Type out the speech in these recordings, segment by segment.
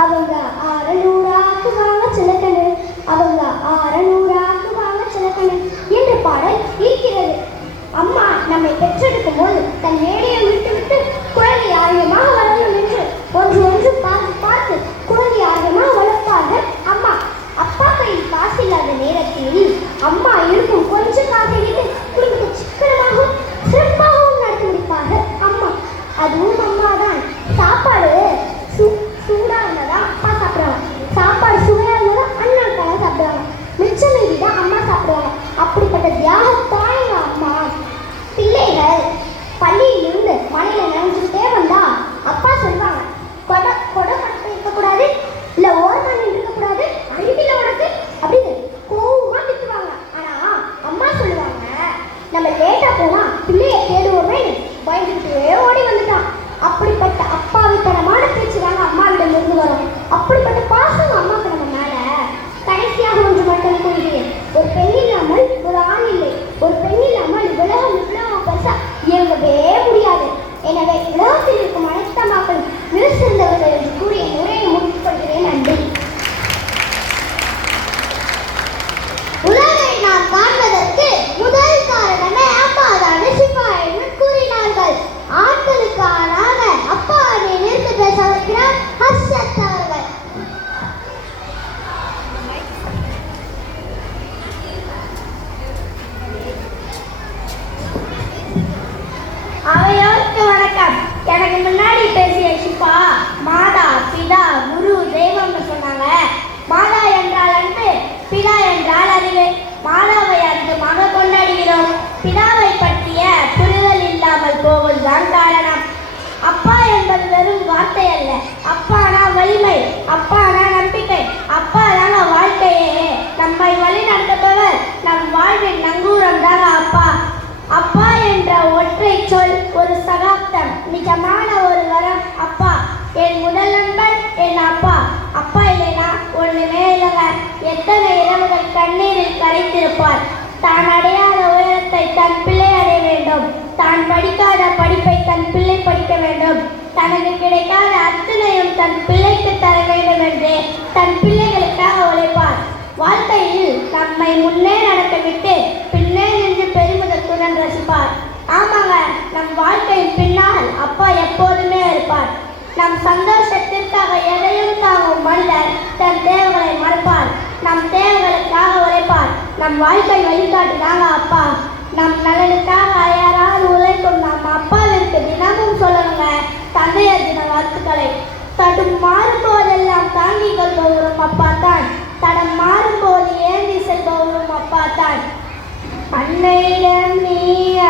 அவங்க 600 ஆக்குவாங்க சிலக்கணு, அவங்க 600 ஆக்குவாங்க சிலக்கணு என்ற பாடல் இருக்கிறது. அம்மா நம்மை பெற்றெடுக்கும் போது தன் மேடையை விட்டுவிட்டு குழந்தை ஆரோக்கியமாக வளரணும் என்று ஒன்று ஒன்று பார்த்து பார்த்து குழந்தை ஆரோக்கியமாக வளர்ப்பார்கள் அம்மா. அப்பா கையில் காசு இல்லாத நேரத்தில் அம்மா இருக்கும் கொஞ்ச காசை வைத்து குடும்பத்தை சிக்கனமாகவும் சிறப்பாகவும் நடத்தி முடிப்பார்கள் அம்மா. அதுவும் அம்மா தான். சாப்பாடு சூடா இருந்ததா அப்பா சாப்பிடுவாங்க, சாப்பாடு சுவையா இருந்ததா அண்ணாக்காக சாப்பிடுவாங்க, மிச்ச மீதி தான் அம்மா சாப்பிடுவாங்க. அப்படிப்பட்ட தியாகத்தாய் அம்மா. பிள்ளைகள் பள்ளியிலிருந்து மழையில நினைஞ்சுக்கிட்டே வந்தா அப்பா சொல்லுவாங்க, கொடை பட்டு இருக்கக்கூடாது, இல்ல ஓரமா இருக்கக்கூடாது, அழுகில உனக்கு அப்படின்னு கோவமா திட்டுவாங்க. ஆனா அம்மா சொல்லுவாங்க, நம்ம லேட்டா போனா பிள்ளைய தேடுவோமே பயந்துக்கிட்டே ஓடி வந்துட்டான். அப்படிப்பட்ட அப்பாவித்தனமான பேச்சு தாங்க அம்மாவிடம் இருந்து வரும். அப்படிப்பட்ட பாசம் அம்மாவுக்கு நம்ம மேல. கடைசியாக ஒன்று மட்டும் கூறுகிறேன், ஒரு பெண் இல்லாமல் ஒரு ஆண் இல்லை, ஒரு பெண் இல்லாமல் உலகம் இவ்வளவு பெருசா இயங்கவே முடியாது. எனவே உலகத்தில் இருக்கும் அனைத்து மக்கள் மிகச்சிறந்தவர்கள் என்று கூறிய முறையை முடித்துக்கொள்கிறேன். நன்றி. உலகை நாம் காண்பதற்கு முதல் காரணமே அப்பாதான் சிப்பாயின்னு கூறினார்கள். ஆண்களுக்கு ஆளாக அப்பாவை நிறுத்தி பேச வைக்கிறார் ஹர்ஷத் அவர்கள். அவையோருக்கு வணக்கம். எனக்கு முன்னாடி பேசிய சிப்பா மாதா பிதா குரு தெய்வம்னு சொன்னாங்க. மாதா என்றால் அன்பு, பிதா என்றால் அறிவு. மாதாவை அன்று மக கொண்டாடுகிறோம். பிதாவை பற்றிய புரிதல் இல்லாமல் போவதுதான் காரணம். அப்பா என்பது வெறும் வார்த்தை அல்ல. அப்பானா வலிமை, அப்பானா நம்பிக்கை, அப்பா தாங்க வாழ்க்கையே. நம்மை வழி நடத்துபவர், நம் வாழ்வின் நங்கூரம் தாங்க அப்பா. அப்பா என்ற ஒற்றை சொல் ஒரு சகாப்தம், நிஜமான ஒரு வரம் அப்பா. என் முதல் நண்பன் என் அப்பா. அப்பா இல்லைனா ஒண்ணுமே இல்லைங்க. எத்தனை இரவுகள் கண்ணீரில் கரைத்திருப்பார். தான் அடையாத உயரத்தை தன் பிள்ளை அடைய வேண்டும், தான் படிக்காத படிப்பை தன் பிள்ளை படிக்க வேண்டும், தனக்கு கிடைக்காத அத்தனையும் தன் பிள்ளைக்கு தர வேண்டும் என்று தன் பிள்ளைகளுக்காக உழைப்பார். வாழ்க்கையில் நம்மை முன்னே நடக்க விட்டு பின்னே நின்று பெருமிதத்துடன் ரசிப்பார். ஆமாங்க, நம் வாழ்க்கையின் பின்னால் அப்பா நம் வாழ்க்கை வழிகாட்டுதாங்க அப்பா. நம் நலனுக்காக யாராவது உழைக்கும் நம்ம அப்பாவிற்கு தினமும் சொல்லணுங்க தந்தையர் தின வாழ்த்துக்களை. தடும் மாறும்போதெல்லாம் தாங்கிக் கொள்பவரும் அப்பா தான், தடம் மாறும்போது ஏந்தி செல்பவரும் அப்பா தான். அன்னையிடம் நீ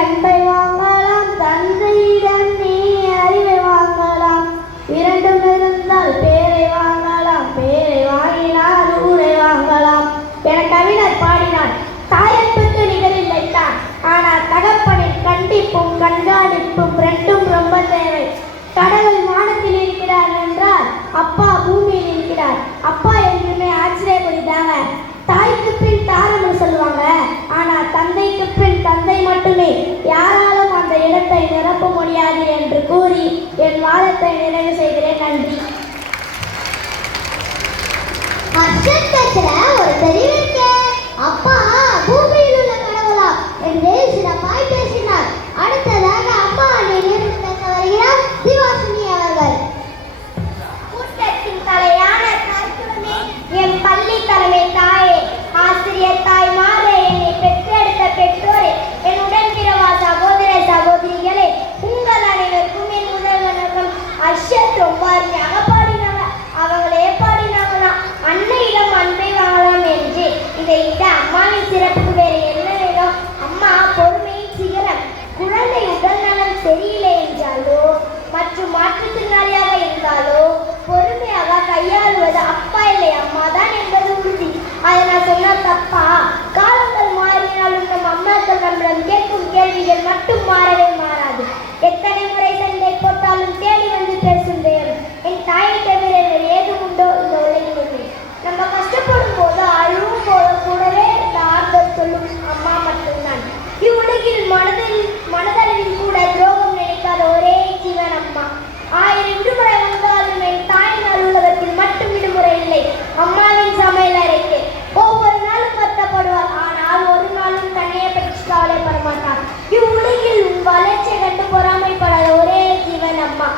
அன்பை வாங்கலாம், தந்தையிடம் நீ அறிவை வாங்கலாம். இரண்டும் இருந்தால் பேரை வாங்கலாம், பேரை வாங்கினால் ஊரை வாங்கலாம் என கவிஞர் பாடினார். தாயன்புக்கு நிகழில்லை தான், ஆனால் தகப்பனின் கண்டிப்பும் கண்காணிப்பும் ரெண்டும் ரொம்ப தேவை. கடவுள் வானத்தில் இருக்கிறார் என்றால் அப்பா பூமியில் இருக்கிறார். அப்பா என்றுமே ஆச்சரியப்படுத்தாங்க. தாய்க்கு பின் தாரம்னு சொல்லுவாங்க, ஆனால் தந்தைக்கு பின் தந்தை மட்டுமே. யாராலும் அந்த இடத்தை நிரப்ப முடியாது என்று கூறி என் வாதத்தை நிறைவு செய்கிறேன். நன்றி. ஒரு தெரிவிக்க அப்பா பூமியில் உள்ள கடவுளா என்று சிறப்பாய் பேசினார். அடுத்ததாக அப்பா நினைவு பேச வருகிறார் திவாசினி அவர்கள். கூட்டத்தின் தலையான கருத்துமே என் பள்ளி தலைமை தாயே, ஆசிரியர் தாய்மாரே, என்னை பெற்றெடுத்த பெற்றோரே, என் உடன்பிறவா சகோதர சகோதரிகளே, உங்கள் அனைவருக்கும் என் முதல் வணக்கம். அர்ஷத் ரொம்ப அருமையாக பாடினாங்க. அவங்களே பாடினாங்களா அன்னையிடம் அன்பை வாங்கலாம் என்று. இதை விட அம்மாவின் சிறப்புக்கு வேறு என்ன வேணும்? அம்மா பொறுமையின் சிகரம். குழந்தை உடல் நலம் சரியில்லை என்றாலோ மற்றும் மாற்றுத்திறனாளியாக இருந்தாலோ பொறுமையாக கையாளுவது அப்பா இல்லை அம்மா தான் என்பது உறுதி. அதை நான் சொன்ன தப்பா? காலங்கள் மாறினாலும் நம் அம்மாக்கள் நம்மிடம் கேட்கும் கேள்விகள் மட்டும் மாறவே மாறாது. எத்தனை முறை சண்டை போட்டாலும் தேடி வந்து பேசும் தேவன் என் தாயை தவிர வேறு ஏதும் உண்டோ இந்த உலகில்? நம்ம கஷ்டப்படும் போது அழுவும் போது கூடவே இந்த ஆறுதல் சொல்லும் அம்மா மட்டும்தான். இவ்வுலகில் மனதளவில் கூட துரோகம் நினைக்காத ஒரே ஜீவன் அம்மா. 1000 விடுமுறை வந்தாலும் என் தாயின் அலுவலகத்தில் மட்டும் விடுமுறை இல்லை. அம்மாவின் சமையல் அறைக்கு ஒவ்வொரு நாளும் வருத்தப்படுவார், ஆனால் ஒரு நாளும் தன்னையே பற்றி கவலைப்பட மாட்டார். இவ்வுலகில் உன் வளர்ச்சியை கண்டு பொறாமைப்படாத ஒரே ஜீவன் அம்மா.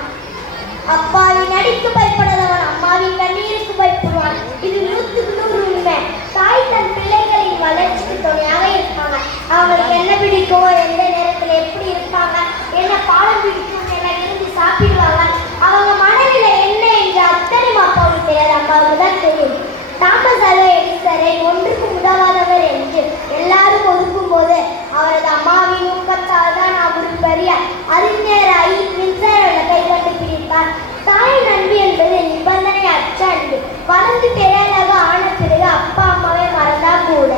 அப்பாவின் அடிக்கு பயப்படாதவன் அம்மாவின் கண்ணீருக்கு பயப்படுவான். இது 100க்கு 100 உண்மை. தாய் தன் பிள்ளைகளின் வளர்ச்சிக்கு துணையாக இருப்பாங்க. அவங்களுக்கு என்ன பிடிக்கும், எந்த நேரத்தில் எப்படி இருப்பாங்க, என்ன பாடம் பிடிக்கும், என்ன விரும்பி சாப்பிடுவாங்க, அவங்க மனநிலை என்ன என்று அத்தனை அப்பாவுக்கு தெரியாது, அப்பாவுக்கு தான் தெரியும். தாமஸ் ஆல்வா எடிசனை ஒன்றுக்கு உதவாதவர் என்று எல்லாரும் ஒதுக்கும் போது அவரது அம்மாவின் ஊக்கத்தால் தான் அவர் பெரிய அறிஞராகி மின்சார கை கண்டுபிடிப்பார். தாயின் அன்பு என்பது நிபந்தனை அற்ற அன்பு. வளர்ந்து பெரியாக ஆன பிறகு அப்பா அம்மாவை மறந்தா கூட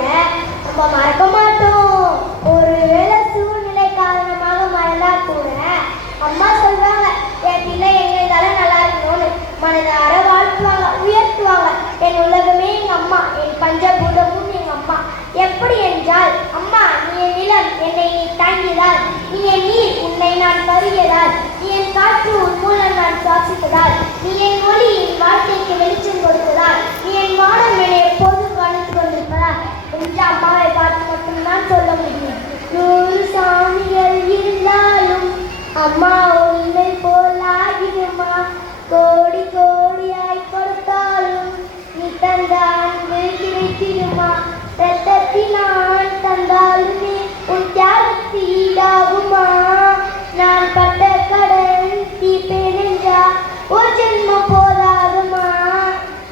நம்ம மறக்க மாட்டோம். ஒருவேளை சூழ்நிலை காரணமாக மறந்தா கூட அம்மா சொல்றாங்க என் பிள்ளை எங்கேதாலும் நல்லா இருக்கணும்னு மனதார வாழ்த்துவாங்க, உயர்த்துவாங்க. என் உலகமே எங்க அம்மா, என் பஞ்சபூதமும் எங்க அம்மா. எப்படி என்றால், அம்மா நீ என் நிலம், என்னை நீ தாங்கியதால், நீ என் நீர், உன்னை நான் பருகியதால், நீ என் காற்று, உன் மூலம் நான் சுவாசித்ததால், நீ என் ஒளி, என் வாழ்க்கைக்கு வெளிச்சம் கொடுத்ததால், நீ என் வானம் என்னை எப்போதும் கவனித்துக் கொண்டிருப்பதால் என்று அம்மாவை பார்த்து மட்டும்தான் சொல்ல முடியும். 100 சாமிகள் இருந்தாலும் அம்மா உன்னை போல் ஆகிடுமா? கோடி கோடியாய் கொடுத்தாலும் நீ தந்த அன்பு கிடைத்திடுமா? ரத்தத்தினால் தந்தாலுமே உன் தியாகத்து ஈடாகுமா? நான் பட்ட கடன் தீர்ப்பேன் என்றா ஒரு ஜென்மம் போதாகுமா?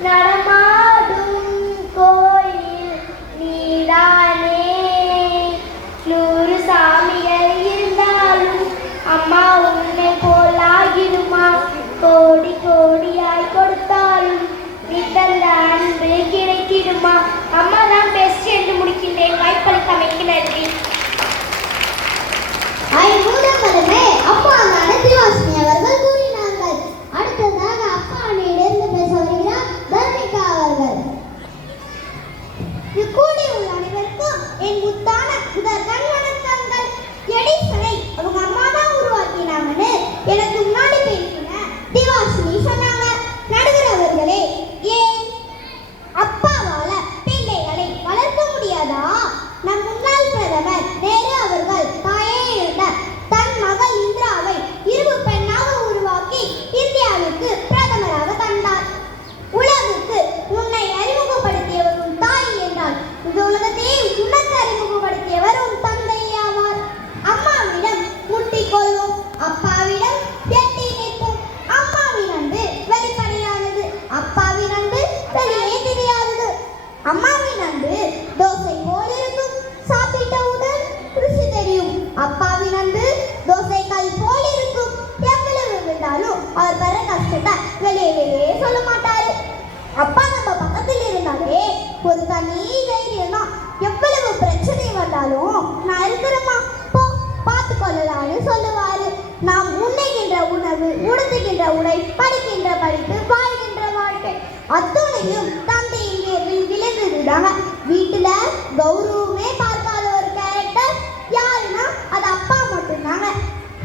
நடமாடும் கோயில் நீதானே. 100 சாமிகள் இருந்தாலும் அம்மா உன்னை போல் ஆகிடுமா? கோடி கோடியாய் கொடுத்தாலும் நீ தந்த அன்பு கிடைத்திடுமா? அம்மா தான் பெஸ்ட் என்று முடிக்கின்றேன். வாய்ப்பளித்தமைக்கு நன்றி. முதலே அப்பா திவாசினி அவர்கள் கூறினார்கள். அடுத்ததாக அப்பா அணியிலிருந்து பேச வருகிறார் தர்மிகா அவர்கள். கூடி உள்ள அனைவருக்கும் என் முத்தான முதற்கண் வணக்கங்கள். எடிசனை அவங்க அம்மா தான் உருவாக்கினாங்கன்னு எனக்கு முன்னாடி பேசின திவாசினி சொன்னாங்க. நடுகிறவர்களே, ஏன் அப்பாவால பிள்ளைகளை வளர்க்க முடியாதா? நம் முன்னாள் பிரதமர் தனி தைரியம் தான். எவ்வளவு பிரச்சனை வந்தாலும் நான் இருக்கிறேம்மா, போ பார்த்து கொள்ளலான்னு சொல்லுவாரு. நாம் உண்ணுகின்ற உணவு, உடுத்துகின்ற உடை, படிக்கின்ற படிப்பு, வாழ்கின்ற வாழ்க்கை அத்தனையும் தந்தையின் பேரில் விளைந்ததுதாங்க. வீட்டுல கௌரவமே பார்க்காத ஒரு கேரக்டர் யாருன்னா அது அப்பா மட்டும்தாங்க.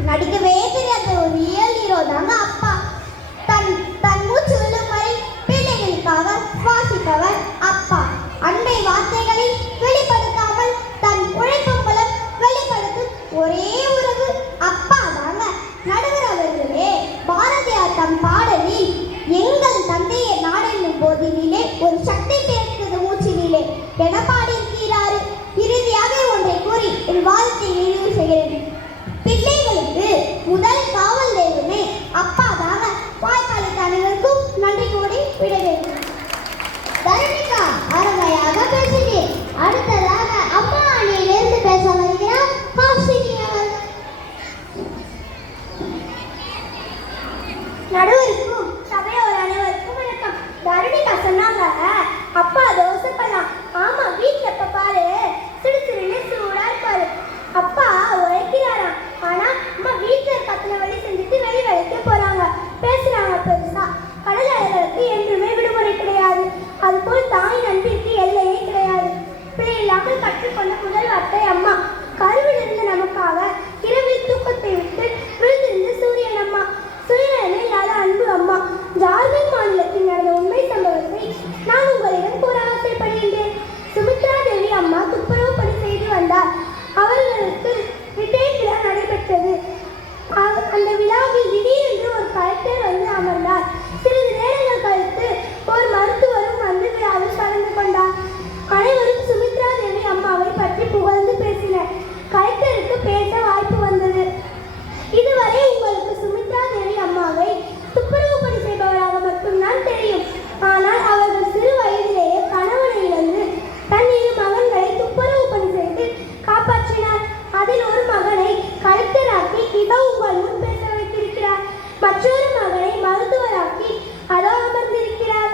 நடிக்கவே தெரியாத ஒரு ரியல் ஹீரோ தாங்க அப்பா. தன் தன் மூச்சு விழும் வரை பிள்ளைகளுக்காக வாசிப்பவர் அப்பா. அன்பை வார்த்தைகளை வெளிப்படுத்தாமல் தன் உழைப்பு மூலம் வெளிப்படுத்தும் ஒரே உறவு அப்பா தாங்க. நடுவர் அவர்களே, பாரதியார் தம் பாடலில் எங்கள் தந்தையை நாடென்னும் போதினிலே ஒரு சக்தி பிறக்குது மூச்சினிலே என பாடியிருக்கிறாரு. இறுதியாக ஒன்றை கூறி என் வாழ்த்தை நிறைவு செய்கிறேன். பிள்ளைகளுக்கு முதல் காவல் தெய்வமே அப்பா தாங்க. வாய்ப்பாளித்த அனைவருக்கும் நன்றி கூறி விட வேண்டும். தருணிகா அருமையாக பேசினேன். அடுத்ததாக அம்மா அணியிலிருந்து பேச வருகிறார் ஹாசினி அவர்கள். நடுவருக்கும் சபையோர் அனைவருக்கும் வணக்கம். தருணிகா சொன்னாங்க, அப்பா தோசை பண்ணலாம். ஆமா, வீட்டுல எப்ப பாரு சிறுசிறுன்னு சூடா இருப்பாரு. அப்பா உழைக்கிறாராம். ஆனா அம்மா வீட்டுல கத்தின வழி செஞ்சுட்டு வெளி வேலைக்கு போறாங்க, பேசுறாங்க பெருசா. கடல் அலைகளுக்கு என்றுமே விடுமுறை கிடையாது. அதுபோல் தாய் நன்றிக்கு எல்லையே கிடையாது. பிள்ளை இல்லாமல் கற்றுக்கொண்ட முதல் வார்த்தை அம்மா. கருவில் இருந்த நமக்காக இரவில் தூக்கத்தை விட்டு விழுந்திருந்த சூரியன் அம்மா. சுயநலமே இல்லாத அன்பு அம்மா. ஜார்க்கண்ட் மாநிலத்தில் நடந்த உண்மை சம்பவத்தை நான் உங்களிடம் கூற ஆசைப்படுகின்றேன். சுமித்ரா தேவி அம்மா துப்புரவு பணி செய்து வந்தார். அவர்களுக்கு ரிட்டையர் விழா நடைபெற்றது. அந்த விழாவில் திடீரென்று ஒரு கலெக்டர் வந்து அமர்ந்தார். சிறிது நேரங்கள் கழித்து ஒரு மருத்துவரும் வந்து விழாவில் கலந்து கொண்டார். அனைவரும் சுமித்ரா தேவி அம்மாவை பற்றி புகழ்ந்து பேசினர். கலெக்டருக்கு பேச வாய்ப்பு வந்தது. இதுவரை உங்களுக்கு சுமித்ரா தேவி அம்மாவை துப்புரவு பணி செய்பவராக மட்டும்தான் தெரியும். ஆனால் அவர்கள் சிறு வயதிலேயே கணவனை இழந்து தன் இரு மகன்களை துப்புரவு பணி செய்து காப்பாற்றினார். அதில் ஒரு மகனை கலெக்டராக்கி இதோ உங்கள் முன் பேச வைத்திருக்கிறார். மற்றொரு மகனை மருத்துவராக்கி அதோ அமர்ந்திருக்கிறார்.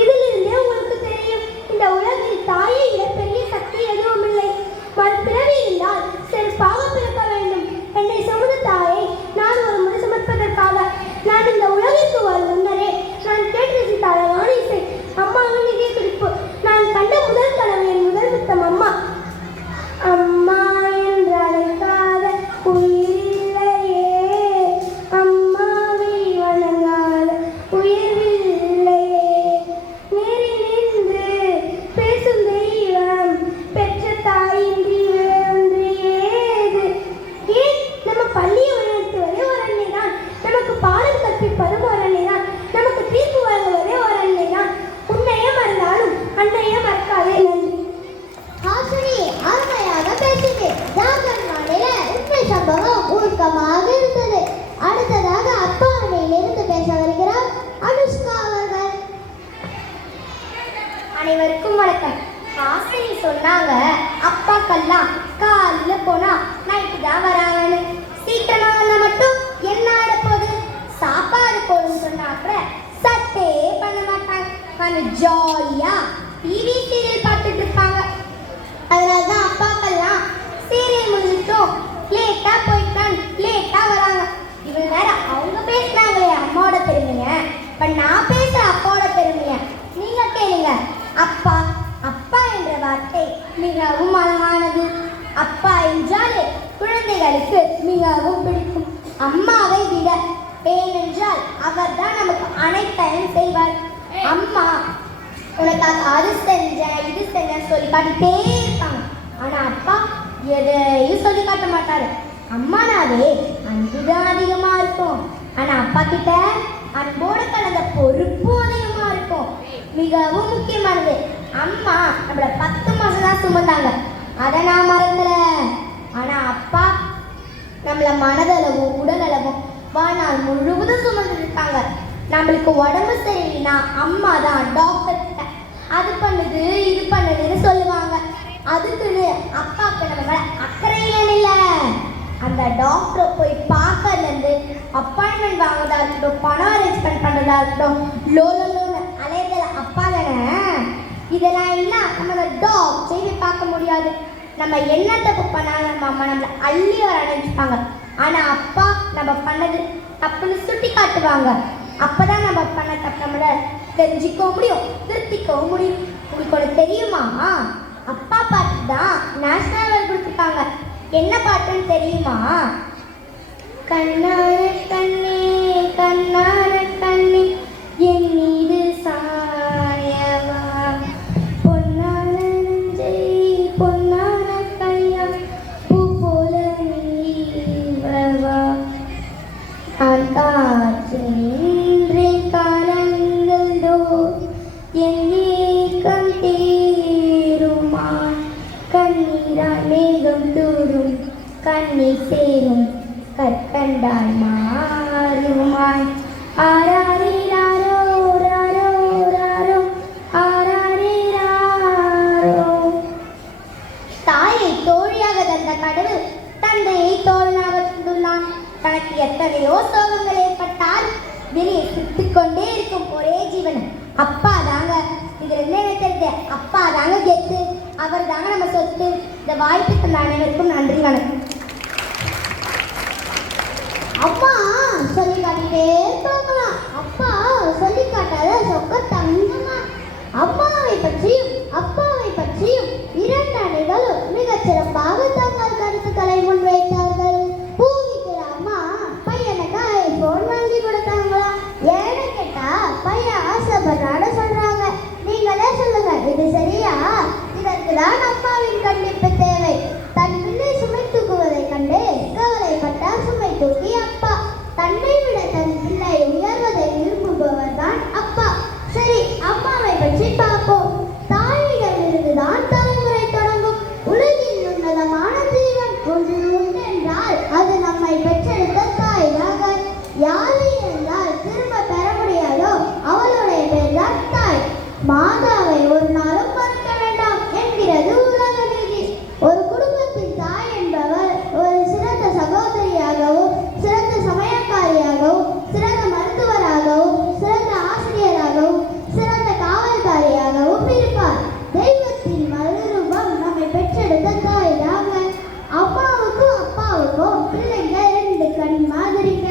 இதிலிருந்தே உங்களுக்கு தெரியும், இந்த உலகில் தாயை விட பெரிய சக்தி எதுவும் இல்லை. மறுபிறவி இருந்தால் செருப்பாக பிறக்க வேண்டும். என்னை சுமந்த தாயை நான் ஒரு முறை சுமப்பதற்காக நான் இந்த உலகிற்கு வரும் முன்னரே நான் கேட்டு ரசித்த அழகான இசை அம்மாவின் இதய துடிப்பு. நான் கண்ட முதல் கனவு, என் முதல் முத்தம் அம்மா. அம்மா என்று அழைக்காத உயிரில்லையே, அம்மாவை வணங்காத உயிரில்லையே. நேரில் நின்று பேசும் தெய்வம் பெற்ற தாயின்றி வேறொன்று ஏது? ஏன் நம்ம பள்ளியை வழிநடத்துவதே ஒரு அன்னை தான், நமக்கு பாடம் கற்பிப்பதும் ஒரு அன்னை தான், நமக்கு தீர்ப்பு வழங்குவதே ஒரு அன்னை தான். உன்னையே மறந்தாலும் அன்னையே மறக்காதே. நன்றி. ஹாசினி அருமையாக பேசினேன். ஜார்க்கண்ட் மாநில உண்மை சம்பவம் ஊக்கமாக இருந்தது. அடுத்ததாக அப்பா அணியிலிருந்து பேச வருகிறார் அனுஷ்கா அவர்கள். அனைவருக்கும் வணக்கம். ஹாசினி சொன்னாங்க, அப்பாக்கெல்லாம் காலையில் போனா நைட்டு தான் வராங்கன்னு. சீக்கிரமா வந்தா மட்டும் என்ன ஆட போகுது? சாப்பாடு போடுன்னு சொன்னாக்க சட்டே பண்ண மாட்டாங்க. அந்த ஜாலியா டிவி சீரியல் பார்த்துட்டு இருப்பாங்க. அதனால தான் அப்பாக்கெல்லாம் சீரியல் முடிஞ்சிட்டோம் லேட்டா போயிட்டான், லேட்டா வராங்க. இவங்க வேற அவங்க பேசினாங்களே அம்மாவோட பெருமைய, இப்ப நான் பேசுற அப்பாவோட பெருமைய நீங்க கேளுங்க. அப்பா அப்பா என்ற வார்த்தை மிகவும் அழகானது. அப்பா என்றாலே குழந்தைகளுக்கு மிகவும் பிடிக்கும், அம்மாவை விட. ஏனென்றால் அவர் தான் நமக்கு அனைத்தையும் செய்வார். அம்மா உனக்காக அது செஞ்ச இது செஞ்ச சொல்லி காட்டிட்டே இருப்பாங்க. ஆனா அப்பா எதையும் சொல்லி காட்ட மாட்டாரு. அம்மானாவே அன்புதான் அதிகமா இருக்கும். ஆனா அப்பா கிட்ட அன்போடு கலந்த பொறுப்பும் அதிகமா இருக்கும். மிகவும் முக்கியமானது, அம்மா நம்மள 10 மாசம் தான் சுமந்தாங்க, அதை நான் மறந்துல. ஆனா அப்பா நம்மள மனதளவும் உடலளவும் வாழ்நாள் முழுவதும் சுமந்துருக்காங்க. நம்மளுக்கு உடம்பு சரியில்லைன்னா அம்மா தான் டாக்டர் கிட்ட அது பண்ணுது இது பண்ணுதுன்னு சொல்லுவாங்க. அதுக்குன்னு அப்பாவுக்கு நம்ம மேல அக்கறையில இல்லை. அந்த டாக்டரை போய் பார்க்கறதுலேருந்து அப்பாயின்மெண்ட் வாங்குறதா இருக்கட்டும், பணம் அரேஞ்ச்மெண்ட் பண்ணுறதா இருக்கட்டும், லோன்னு அலையதில் அப்பா தானே. இதெல்லாம் என்ன நம்ம டாக் செய்தி பார்க்க முடியாது. நம்ம என்ன தப்பு பண்ணாலும் நம்ம அம்மா நம்மளை அள்ளி வர நினைச்சுப்பாங்க. ஆனா அப்பா நம்ம பண்ணது தப்புன்னு சுட்டி காட்டுவாங்க. அப்பதான் நம்ம பண்ண தப்பு நம்மள தெரிஞ்சுக்கவும் முடியும், திருத்திக்கவும் முடியும். உங்களுக்கு ஒன்று தெரியுமா? அப்பா பாட்டு தான் நேஷனல் அவார்டு கொடுத்துருக்காங்க. என்ன பாட்டுன்னு தெரியுமா? கண்ணார கண்ணே கண்ணார கண்ணே என் மீது சாயவா, பொன்னான நெஞ்சை பொன்னான கையா பூ போல நீவா, நான் காற்று நின்றேன் காலங்கள் தோறும் என் ஏக்கம் தீருமா, கண்ணீராய் மேகம் தூரும் கண்ணீர் சேரும் கற்கண்டாய் மாறுமாய், ஆராரிராரோ ராரோ ராரோ ஆராரிராரோ. தாயை தோழியாக தந்த கடவுள் தந்தையை தோழனாக தந்துள்ளான். தனக்கு எத்தனையோ சோகங்கள் ஏற்பட்டால் வெளியே சுத்திக் கொண்டே இருக்கும் ஒரே ஜீவன் அப்பா தாங்க. இதுல என்ன தெரியுது? அப்பா தாங்க கெத்து, அவர் தாங்க நம்ம சொத்து. இந்த வாய்ப்பு தந்த அனைவருக்கும் நன்றி, வணக்கம். அம்மா சொல்லி காட்டிட்டே போகலாம். அப்பா சொல்லி காட்டாத சொக்க தங்கமா. அம்மாவை பற்றியும் அப்பாவை பற்றியும் இரண்டு அணிகளும் மிகச் சிறப்பாக தங்கள் கருத்துக்களை முன்வைத்தார்கள். பூவிக்கிற அம்மா பையனுக்கு ஐபோன் வாங்கி கொடுத்தாங்களா? ஏன்னு கேட்டா பையன் ஆசைப்படுறான்னு சொல்றாங்க. நீங்களே சொல்லுங்க, இது சரியா? இதற்கு தான் அப்பாவின் கண்டிப்பு தேவை. தன் பிள்ளை சுமை தூக்குவதை கண்டு கவலைப்பட்டார் சுமை தூக்கி அப்பா. தன்னை விட தன் பிள்ளை உயர்வதை விரும்புபவர் தான் அப்பா. சரி, அம்மாவை பற்றி பார்ப்போம். தாயிடம் இருந்துதான் தலைமுறை தொடங்கும். உலகின் உன்னதமான ஜீவன் ஒன்று உண்டு என்றால் அது நம்மை பெற்றெடுத்த தாய் தான். யாரை இருந்தால் திரும்ப பெற முடியாதோ அவளுடைய பேர் தான் தாய். மாதாவை ஒரு நாளும் மறக்க வேண்டாம் என்கிறது உலக நீதி. ஒரு குடும்பத்தின் தாய் என்பவர் ஒரு சிறந்த சகோதரியாகவும் சிறந்த சமயக்காரியாகவும் சிறந்த மருத்துவராகவும் சிறந்த ஆசிரியராகவும் சிறந்த காவல்காரியாகவும் இருப்பார். தெய்வத்தின் மறுரூபம் நம்மை பெற்றெடுத்த தாய் தாங்க. அம்மாவுக்கும் அப்பாவுக்கும் பிள்ளைங்க ரெண்டு கண் மாதிரிங்க.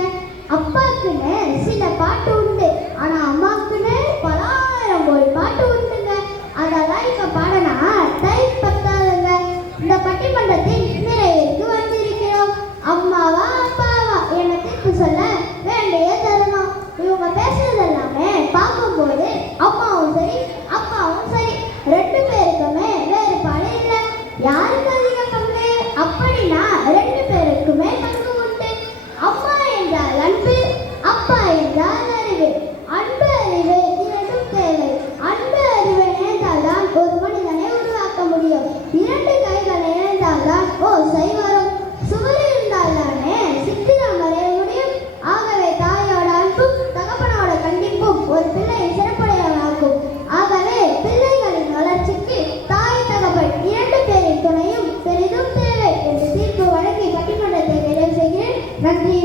அப்பாக்குன்னு சில பாட்டு உண்டு, ஆனா அம்மாவுக்குன்னு பலாயிரம் கோடி பாட்டு உண்டுங்க. அதெல்லாம் இப்ப பாடனா டைம் பத்தாதுங்க. இந்த பட்டிமன்றத்தின் நிறைவேற்கு வந்திருக்கிறோம். அம்மாவா அப்பாவா என தீர்ப்பு சொல்ல வேண்டிய தருணம். இவங்க பேசுறது எல்லாமே பார்க்கும்போது அம்மாவும் சரி அப்பாவும் சரி ரெண்டு பேருக்குமே வேறுபாடு இல்லை. யாருக்கு அதிக பங்கு அப்படின்னா ரெண்டு பேருக்குமே பங்கு உண்டு. அம்மா என்றால் அன்பு, அப்பா என்றால் அறிவு. அன்பு அறிவு இரண்டும் தேவை. அன்பு அறிவை இணைந்தால்தான் ஒரு மனிதனை உருவாக்க முடியும். இரண்டு கைகள் இணைந்தால்தான் ஓசை வரும். சுவர் இருந்தால் தானே சித்திரம் வரைய முடியும். ஆகவே தாயோட அன்பும் தகப்பனோட கண்டிப்பும் ஒரு பிள்ளையை சிறப்புடையவனாக்கும். ஆகவே பிள்ளைகளின் வளர்ச்சிக்கு தாய் தகப்பன் இரண்டு பேரின் துணையும் பெரிதும் தேவை என்று தீர்ப்பு வழங்கி பட்டிமன்றத்தை நிறைவு செய்கிறேன். நன்றி.